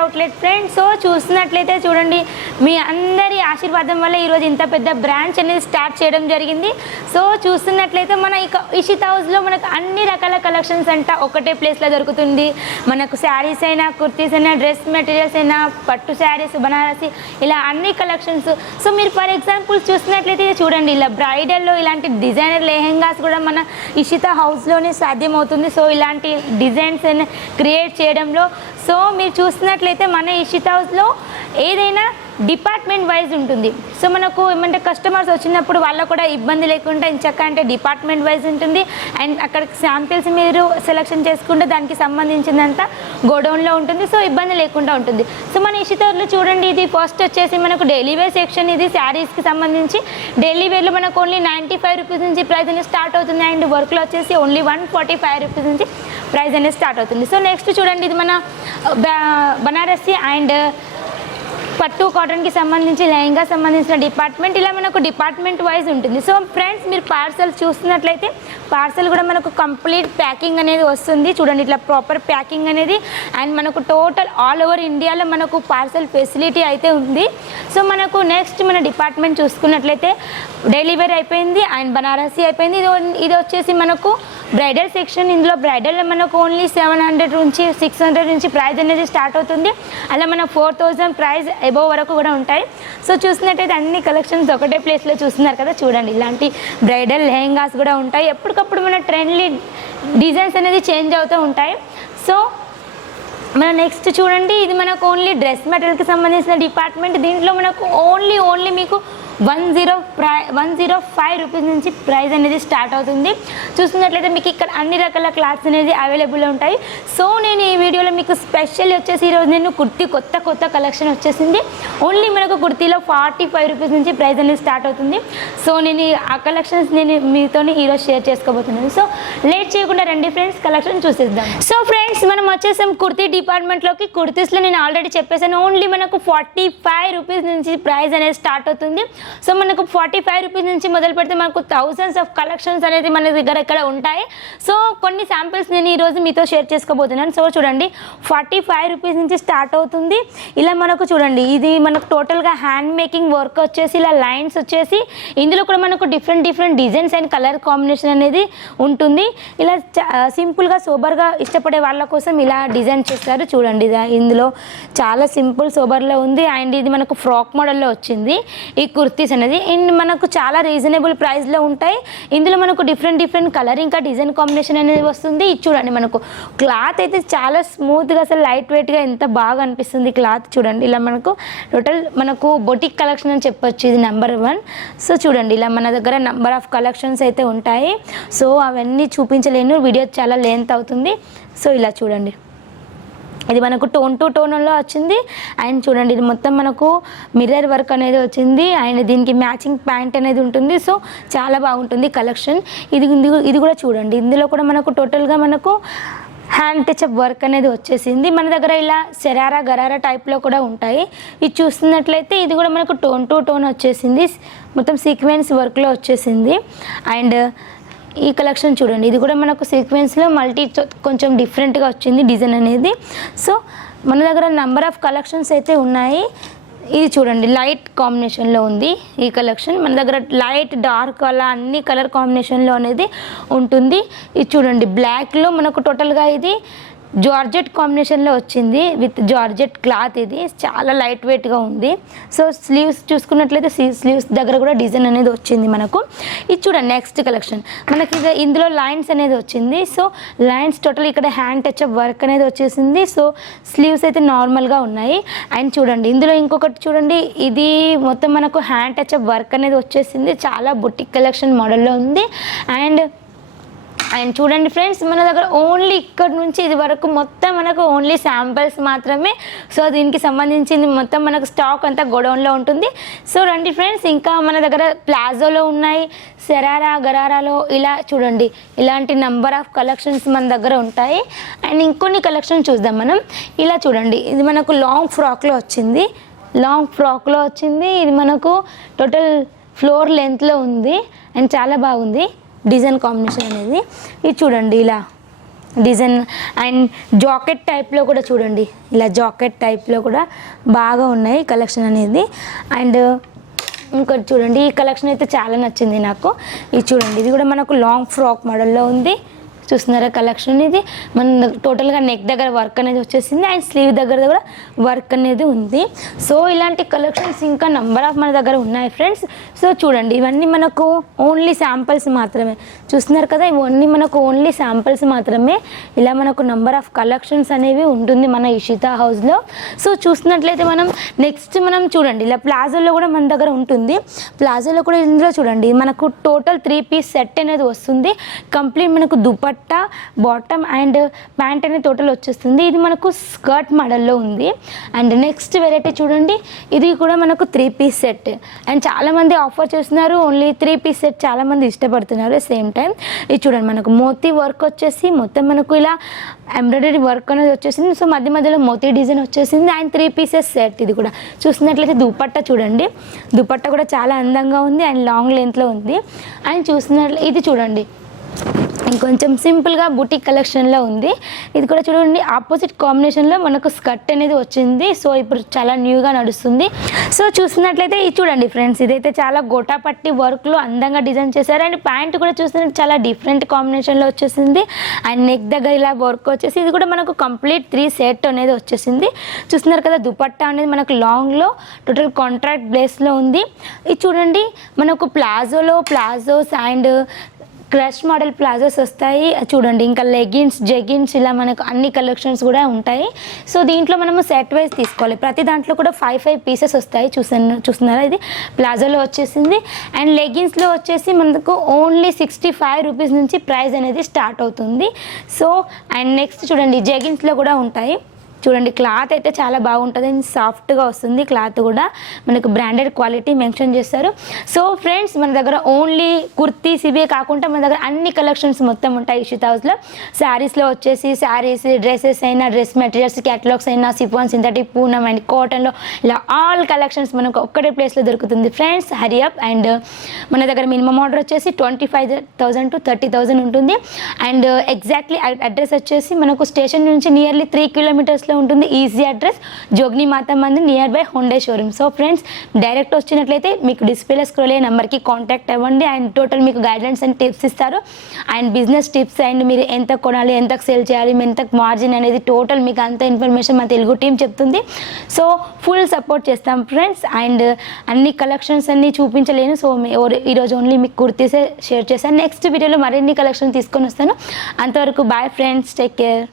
Outlet friends. So చూస్తున్నట్లయితే చూడండి, మీ అందరి ఆశీర్వాదం వల్ల ఈరోజు ఇంత పెద్ద బ్రాంచ్ అనేది స్టార్ట్ చేయడం జరిగింది. సో చూస్తున్నట్లయితే మన ఇషిత హౌస్లో మనకు అన్ని రకాల కలెక్షన్స్ అంట ఒకటే ప్లేస్లో దొరుకుతుంది. మనకు శారీస్ అయినా, కుర్తీస్ అయినా, డ్రెస్ మెటీరియల్స్ అయినా, పట్టు శారీస్, బనారసి, ఇలా అన్ని కలెక్షన్స్. సో మీరు ఫర్ ఎగ్జాంపుల్ చూస్తున్నట్లయితే చూడండి, ఇలా బ్రైడల్లో ఇలాంటి డిజైనర్ లెహెంగాస్ కూడా మన ఇషిత హౌస్లోనే సాధ్యమవుతుంది. సో ఇలాంటి డిజైన్స్ క్రియేట్ చేయడంలో సో మీరు చూస్తున్నట్లయితే మన ఇషిత హౌస్లో ఏదైనా డిపార్ట్మెంట్ వైజ్ ఉంటుంది. సో మనకు ఏమంటే కస్టమర్స్ వచ్చినప్పుడు వాళ్ళకు కూడా ఇబ్బంది లేకుండా ఇంచక్క అంటే డిపార్ట్మెంట్ వైజ్ ఉంటుంది. అండ్ అక్కడ శాంపిల్స్ మీరు సెలెక్షన్ చేసుకుంటే దానికి సంబంధించిందంతా గోడౌన్లో ఉంటుంది. సో ఇబ్బంది లేకుండా ఉంటుంది. సో మన ఇషిత హౌస్లో చూడండి, ఇది ఫస్ట్ వచ్చేసి మనకు డైలీ వేర్ సెక్షన్. ఇది శారీస్కి సంబంధించి డైలీ వేర్లో మనకు ఓన్లీ 95 రూపీస్ నుంచి ప్రైస్ అనేది స్టార్ట్ అవుతుంది. అండ్ వర్క్లో వచ్చేసి ఓన్లీ 145 రూపీస్ నుంచి ప్రైస్ అనేది స్టార్ట్ అవుతుంది. సో నెక్స్ట్ చూడండి, ఇది మన బనారసి అండ్ పట్టు కాటన్కి సంబంధించి లెహంగా సంబంధించిన డిపార్ట్మెంట్. ఇలా మనకు డిపార్ట్మెంట్ వైజ్ ఉంటుంది. సో ఫ్రెండ్స్ మీరు పార్సల్ చూస్తున్నట్లయితే పార్సల్ కూడా మనకు కంప్లీట్ ప్యాకింగ్ అనేది వస్తుంది. చూడండి, ఇట్లా ప్రాపర్ ప్యాకింగ్ అనేది. అండ్ మనకు టోటల్ ఆల్ ఓవర్ ఇండియాలో మనకు పార్సల్ ఫెసిలిటీ అయితే ఉంది. సో మనకు నెక్స్ట్ మన డిపార్ట్మెంట్ చూసుకున్నట్లయితే డైలీ వేర్ అయిపోయింది అండ్ బనారసి అయిపోయింది. ఇది వచ్చేసి మనకు బ్రైడల్ సెక్షన్. ఇందులో బ్రైడల్లో మనకు ఓన్లీ 700 నుంచి 600 నుంచి ప్రైస్ అనేది స్టార్ట్ అవుతుంది. అలా మన 4000 ప్రైస్ అబోవ్ వరకు కూడా ఉంటాయి. సో చూసినట్టయితే అన్ని కలెక్షన్స్ ఒకటే ప్లేస్లో చూస్తున్నారు కదా. చూడండి, ఇలాంటి బ్రైడల్ లెహెంగాస్ కూడా ఉంటాయి. ఎప్పటికప్పుడు మన ట్రెండ్లీ డిజైన్స్ అనేది చేంజ్ అవుతూ ఉంటాయి. సో మన నెక్స్ట్ చూడండి, ఇది మనకు ఓన్లీ డ్రెస్ మెటీరియల్కి సంబంధించిన డిపార్ట్మెంట్. దీంట్లో మనకు ఓన్లీ మీకు 105 రూపీస్ నుంచి ప్రైస్ అనేది స్టార్ట్ అవుతుంది. చూస్తున్నట్లయితే మీకు ఇక్కడ అన్ని రకాల క్లాత్స్ అనేది అవైలబుల్ ఉంటాయి. సో నేను ఈ వీడియోలో మీకు స్పెషల్ వచ్చేసి ఈరోజు నేను కుర్తీ కొత్త కలెక్షన్ వచ్చేసింది. ఓన్లీ మనకు కుర్తీలో 45 రూపీస్ నుంచి ప్రైస్ అనేది స్టార్ట్ అవుతుంది. సో నేను ఆ కలెక్షన్స్ నేను మీతో ఈరోజు షేర్ చేసుకోబోతున్నాను. సో లేట్ చేయకుండా రండి ఫ్రెండ్స్, కలెక్షన్ చూసేద్దాం. సో ఫ్రెండ్స్ మనం వచ్చేసాం కుర్తీ డిపార్ట్మెంట్లోకి. కుర్తీస్లో నేను ఆల్రెడీ చెప్పేసాను, ఓన్లీ మనకు 45 రూపీస్ నుంచి ప్రైస్ అనేది స్టార్ట్ అవుతుంది. సో మనకు 45 రూపీస్ నుంచి మొదలు పెడితే మనకు థౌజండ్స్ ఆఫ్ కలెక్షన్స్ అనేది మన దగ్గర ఇక్కడ ఉంటాయి. సో కొన్ని శాంపిల్స్ నేను ఈరోజు మీతో షేర్ చేసుకోబోతున్నాను. సో చూడండి, 45 రూపీస్ నుంచి స్టార్ట్ అవుతుంది. ఇలా మనకు చూడండి, ఇది మనకు టోటల్గా హ్యాండ్ మేకింగ్ వర్క్ వచ్చేసి ఇలా లైన్స్ వచ్చేసి ఇందులో కూడా మనకు different designs and colour combination అనేది ఉంటుంది. ఇలా సింపుల్గా సోబర్గా ఇష్టపడే వాళ్ళ కోసం ఇలా డిజైన్ చేస్తారు. చూడండి, ఇందులో చాలా సింపుల్ సోబర్లో ఉంది. అండ్ ఇది మనకు ఫ్రాక్ మోడల్లో వచ్చింది ఈ కుర్తీస్ అనేది. అండ్ మనకు చాలా రీజనబుల్ ప్రైస్లో ఉంటాయి. ఇందులో మనకు డిఫరెంట్ కలర్ ఇంకా డిజైన్ కాంబినేషన్ అనేది వస్తుంది. ఇది చూడండి, మనకు క్లాత్ అయితే చాలా స్మూత్గా అసలు లైట్ వెయిట్గా ఎంత బాగా అనిపిస్తుంది క్లాత్. చూడండి, ఇలా మనకు టోటల్ మనకు బొటిక్ కలెక్షన్ అని చెప్పొచ్చు, ఇది నెంబర్ 1. సో చూడండి, ఇలా మన దగ్గర నెంబర్ ఆఫ్ కలెక్షన్స్ అయితే ఉంటాయి. సో అవన్నీ చూపించలేను, వీడియో చాలా లెంత్ అవుతుంది. సో ఇలా చూడండి, ఇది మనకు టోన్ టు టోన్లో వచ్చింది. అండ్ చూడండి, ఇది మొత్తం మనకు మిర్రర్ వర్క్ అనేది వచ్చింది. అండ్ దీనికి మ్యాచింగ్ ప్యాంట్ అనేది ఉంటుంది. సో చాలా బాగుంటుంది కలెక్షన్. ఇది కూడా చూడండి, ఇందులో కూడా మనకు టోటల్గా మనకు హ్యాండ్ టచ్అప్ వర్క్ అనేది వచ్చేసింది. మన దగ్గర ఇలా శరారా గరారా టైప్లో కూడా ఉంటాయి. ఇది చూస్తున్నట్లయితే ఇది కూడా మనకు టోన్ టు టోన్ వచ్చేసింది, మొత్తం సీక్వెన్స్ వర్క్లో వచ్చేసింది. అండ్ ఈ కలెక్షన్ చూడండి, ఇది కూడా మనకు సీక్వెన్స్లో మల్టీ కొంచెం డిఫరెంట్గా వచ్చింది డిజైన్ అనేది. సో మన దగ్గర నెంబర్ ఆఫ్ కలెక్షన్స్ అయితే ఉన్నాయి. ఇది చూడండి, లైట్ కాంబినేషన్లో ఉంది ఈ కలెక్షన్. మన దగ్గర లైట్ డార్క్ అలా అన్ని కలర్ కాంబినేషన్లో అనేది ఉంటుంది. ఇది చూడండి, బ్లాక్లో మనకు టోటల్గా ఇది జార్జెట్ కాంబినేషన్లో వచ్చింది విత్ జార్జెట్ క్లాత్. ఇది చాలా లైట్ వెయిట్గా ఉంది. సో స్లీవ్స్ చూసుకున్నట్లయితే స్లీవ్స్ దగ్గర కూడా డిజైన్ అనేది వచ్చింది మనకు. ఇది చూడండి, నెక్స్ట్ కలెక్షన్ మనకి ఇందులో లైన్స్ అనేది వచ్చింది. సో లైన్స్ టోటల్ ఇక్కడ హ్యాండ్ టచ్అప్ వర్క్ అనేది వచ్చేసింది. సో స్లీవ్స్ అయితే నార్మల్గా ఉన్నాయి. అండ్ చూడండి, ఇందులో ఇంకొకటి చూడండి, ఇది మొత్తం మనకు హ్యాండ్ టచ్అప్ వర్క్ అనేది వచ్చేసింది. చాలా బుటిక్ కలెక్షన్ మోడల్లో ఉంది. అండ్ చూడండి ఫ్రెండ్స్, మన దగ్గర ఓన్లీ ఇక్కడ నుంచి ఇది వరకు మొత్తం మనకు ఓన్లీ శాంపిల్స్ మాత్రమే. సో దీనికి సంబంధించింది మొత్తం మనకు స్టాక్ అంతా గోడౌన్లో ఉంటుంది. సో రండి ఫ్రెండ్స్, ఇంకా మన దగ్గర ప్లాజోలో ఉన్నాయి, శరారా గరారాలో ఇలా చూడండి, ఇలాంటి నెంబర్ ఆఫ్ కలెక్షన్స్ మన దగ్గర ఉంటాయి. అండ్ ఇంకొన్ని కలెక్షన్ చూద్దాం మనం. ఇలా చూడండి, ఇది మనకు లాంగ్ ఫ్రాక్లో వచ్చింది. ఇది మనకు టోటల్ ఫ్లోర్ లెంత్లో ఉంది. అండ్ చాలా బాగుంది డిజైన్ కాంబినేషన్ అనేది. ఇది చూడండి, ఇలా డిజైన్ అండ్ జాకెట్ టైప్లో కూడా చూడండి, ఇలా జాకెట్ టైప్లో కూడా బాగా ఉన్నాయి కలెక్షన్ అనేది. అండ్ ఇంకోటి చూడండి, ఈ కలెక్షన్ అయితే చాలా నచ్చింది నాకు. ఇది చూడండి, ఇది కూడా మనకు లాంగ్ ఫ్రాక్ మోడల్లో ఉంది. చూస్తున్నారా కలెక్షన్ ఇది మన టోటల్గా నెక్ దగ్గర వర్క్ అనేది వచ్చేసింది అండ్ స్లీవ్ దగ్గర కూడా వర్క్ అనేది ఉంది. సో ఇలాంటి కలెక్షన్స్ ఇంకా నంబర్ ఆఫ్ మన దగ్గర ఉన్నాయి ఫ్రెండ్స్. సో చూడండి, ఇవన్నీ మనకు ఓన్లీ శాంపిల్స్ మాత్రమే. చూస్తున్నారు కదా, ఇవన్నీ మనకు ఓన్లీ శాంపిల్స్ మాత్రమే. ఇలా మనకు నంబర్ ఆఫ్ కలెక్షన్స్ అనేవి ఉంటుంది మన ఇషితా హౌస్లో. సో చూస్తున్నట్లయితే మనం నెక్స్ట్ మనం చూడండి, ఇలా ప్లాజోలో కూడా మన దగ్గర ఉంటుంది. ప్లాజోలో కూడా ఇందులో చూడండి మనకు టోటల్ 3 పీస్ సెట్ అనేది వస్తుంది. కంప్లీట్ మనకు దుపట్టా, బాటమ్ అండ్ ప్యాంట్ అనేది టోటల్ వచ్చేస్తుంది. ఇది మనకు స్కర్ట్ మోడల్లో ఉంది. అండ్ నెక్స్ట్ వెరైటీ చూడండి, ఇది కూడా మనకు 3 పీస్ సెట్. అండ్ చాలామంది ఆఫర్ చేస్తున్నారు, ఓన్లీ 3 పీస్ సెట్ చాలామంది ఇష్టపడుతున్నారు. సేమ్ టైం ఇది చూడండి, మనకు మోతీ వర్క్ వచ్చేసి మొత్తం మనకు ఇలా ఎంబ్రాయిడరీ వర్క్ అనేది వచ్చేసింది. సో మధ్య మధ్యలో మోతీ డిజైన్ వచ్చేసింది అండ్ 3 పీసెస్ సెట్. ఇది కూడా చూస్తున్నట్లయితే దుపట్టా చూడండి, దుపట్టా కూడా చాలా అందంగా ఉంది అండ్ లాంగ్ లెంత్లో ఉంది. అండ్ చూస్తున్నట్లయితే ఇది చూడండి, ఇంకొంచెం సింపుల్గా బుటిక్ కలెక్షన్లో ఉంది. ఇది కూడా చూడండి, ఆపోజిట్ కాంబినేషన్లో మనకు స్కర్ట్ అనేది వచ్చింది. సో ఇప్పుడు చాలా న్యూగా నడుస్తుంది. సో చూస్తున్నట్లయితే ఇది చూడండి ఫ్రెండ్స్, ఇదైతే చాలా గోటాపట్టి వర్క్లో అందంగా డిజైన్ చేశారు. అండ్ ప్యాంట్ కూడా చూస్తున్నట్టు చాలా డిఫరెంట్ కాంబినేషన్లో వచ్చేసింది. అండ్ నెక్ దగ్గర ఇలా వర్క్ వచ్చేసి ఇది కూడా మనకు కంప్లీట్ 3 సెట్ అనేది వచ్చేసింది. చూస్తున్నారు కదా, దుపట్టా అనేది మనకు లాంగ్లో టోటల్ కాంట్రాక్ట్ బ్లేస్లో ఉంది. ఇది చూడండి, మనకు palazzos and crush model palazzos వస్తాయి చూడండి. ఇంకా లెగిన్స్, జెగిన్స్ ఇలా మనకు అన్ని కలెక్షన్స్ కూడా ఉంటాయి. సో దీంట్లో మనము సెట్ వైజ్ తీసుకోవాలి. ప్రతి దాంట్లో కూడా 5 పీసెస్ వస్తాయి. చూస్తున్నారా, ఇది ప్లాజోలో వచ్చేసింది. అండ్ లెగిన్స్లో వచ్చేసి మనకు ఓన్లీ 65 రూపీస్ నుంచి ప్రైస్ అనేది స్టార్ట్ అవుతుంది. సో అండ్ నెక్స్ట్ చూడండి, జెగిన్స్లో కూడా ఉంటాయి. చూడండి, క్లాత్ అయితే చాలా బాగుంటుంది, సాఫ్ట్గా వస్తుంది. క్లాత్ కూడా మనకు బ్రాండెడ్ క్వాలిటీ మెన్షన్ చేస్తారు. సో ఫ్రెండ్స్, మన దగ్గర ఓన్లీ కుర్తీస్ ఇవే కాకుండా మన దగ్గర అన్ని కలెక్షన్స్ మొత్తం ఉంటాయి ఇషితా హౌస్లో. శారీస్లో వచ్చేసి శారీస్, డ్రెస్సెస్ అయినా, డ్రెస్ మెటీరియల్స్, క్యాటలాగ్స్ అయినా, సిఫాన్, సింథటిక్, పూనం అండ్ కాటన్లో ఇలా ఆల్ కలెక్షన్స్ మనకు ఒక్కటే ప్లేస్లో దొరుకుతుంది ఫ్రెండ్స్. హరి అప్. అండ్ మన దగ్గర మినిమం ఆర్డర్ వచ్చేసి 25,000 to 30,000 ఉంటుంది. అండ్ ఎగ్జాక్ట్లీ అడ్రస్ వచ్చేసి మనకు స్టేషన్ నుంచి నియర్లీ 3 కిలోమీటర్స్ ఉంటుంది. Easy address, Jogni Mata Mandir near by Hyundai showroom. So friends, direct వచ్చినట్లయితే మీకు డిస్ప్లేలో స్క్రోల్ అయ్యే నెంబర్కి కాంటాక్ట్ అవ్వండి. అండ్ టోటల్ మీకు గైడ్లైన్స్ అండ్ టిప్స్ ఇస్తారు. అండ్ బిజినెస్ టిప్స్ అండ్ మీరు ఎంత కొనాలి, ఎంత సేల్ చేయాలి, ఎంత మార్జిన్ అనేది టోటల్ మీకు అంత ఇన్ఫర్మేషన్ మా తెలుగు టీం చెప్తుంది. సో ఫుల్ సపోర్ట్ చేస్తాం ఫ్రెండ్స్. అండ్ అన్ని కలెక్షన్స్ అన్నీ చూపించలేను. సో ఈరోజు ఓన్లీ మీకు కుర్తీసే షేర్ చేశాను. నెక్స్ట్ వీడియోలో మరిన్ని కలెక్షన్ తీసుకొని వస్తాను. అంతవరకు బాయ్ ఫ్రెండ్స్, టేక్ కేర్.